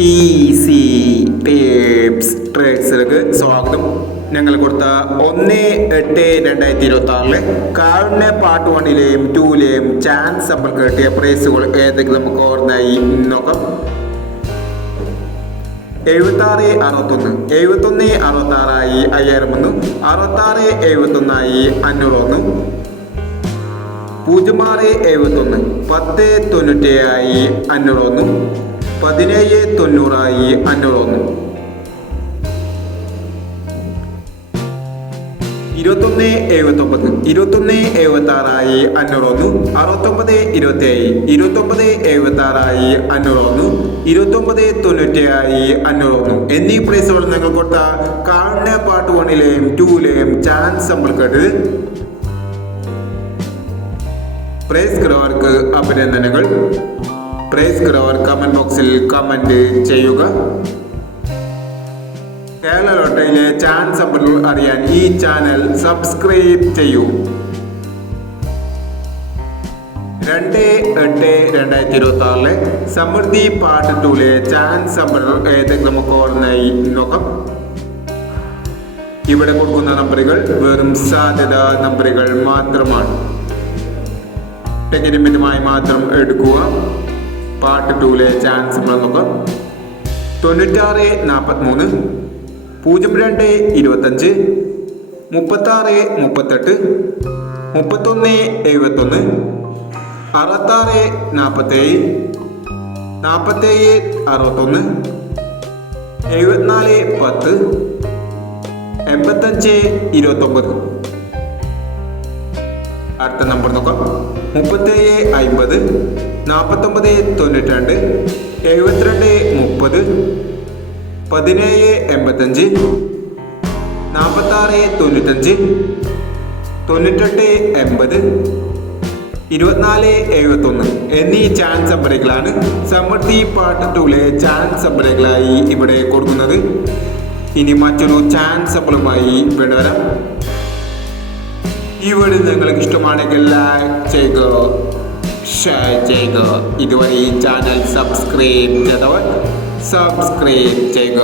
Easy tips ട്രേഡ്സിലേക്ക് സ്വാഗതം. ഞങ്ങൾ കൊടുത്ത 1/8/2026 കാളിനെ പാർട്ട് 1ലെയും 2ലെയും ചാൻസ് നമ്മൾ കിട്ടിയ പ്രൈസുകൾ ഏതൊക്കെ നമുക്ക് ഓർമ്മയായി നോക്കാം. 76-61, 71-66 5001, 66-71 501, 06-71, 10-97 501, 17-90 501, 21-79, 21-76 501, 69-27, 29-76 501, 29-97 501 എന്നീ പ്രൈസുകൾ നിങ്ങൾ കൊടുത്ത കാളിനെ പാർട്ട് 1ലെയും 2ലെയും ചാൻസ് നമ്മൾ കേട്ടത്. പ്രൈസ് കിടവർക്ക് അഭിനന്ദനങ്ങൾ. പ്രൈസ് കിടവർ കമന്റ് ബോക്സിൽ കമന്റ് ചെയ്യുക. കേരള ലോട്ടറിയിലെ ചാൻസ് നമ്പറുകൾ അറിയാൻ ഈ ചാനൽ സബ്സ്ക്രൈബ് ചെയ്യൂ. 2/8/2026 സമൃദ്ധി പാർട്ട് 2ലെ ചാൻസ് നമ്പറുകൾ ഏതൊക്കെ നമുക്ക് ഓർമ്മയായി നോക്കാം. ഇവിടെ കൊടുക്കുന്ന നമ്പറുകൾ വെറും സാധ്യത നമ്പറുകൾ മാത്രമാണ്. ടെക്നിമിതമായി മാത്രം എടുക്കുക. പാർട്ട് 2ലെ ചാൻസ് നമ്മൾ നോക്കാം. 96-43, 02-25, 36-38, 31-71, 66-47, 47-61, 74-10, 85-29. അടുത്ത നമ്പർ നോക്കാം. 37-50, 49-92, 72-30, 17-85, 46-95, 98-80, 24-71 എന്നീ ചാൻസ് നമ്പറുകളാണ് സമൃദ്ധി പാർട്ട് 2ലെ ചാൻസ് നമ്പറുകളായി ഇവിടെ കൊടുക്കുന്നത്. ഇനി മറ്റൊരു ചാൻസ് നമ്പറുമായി ഇവിടെ വരാം. ഈ വീഡിയോ നിങ്ങൾക്ക് ഇഷ്ടമാണെങ്കിൽ ലൈക്ക് ചെയ്യുക, ഷെയർ ചെയ്യുക. ഇതുവരെ ഈ ചാനൽ സബ്സ്ക്രൈബ് ചെയ്തവർ സബ്സ്ക്രൈബ് ചെയ്യുക.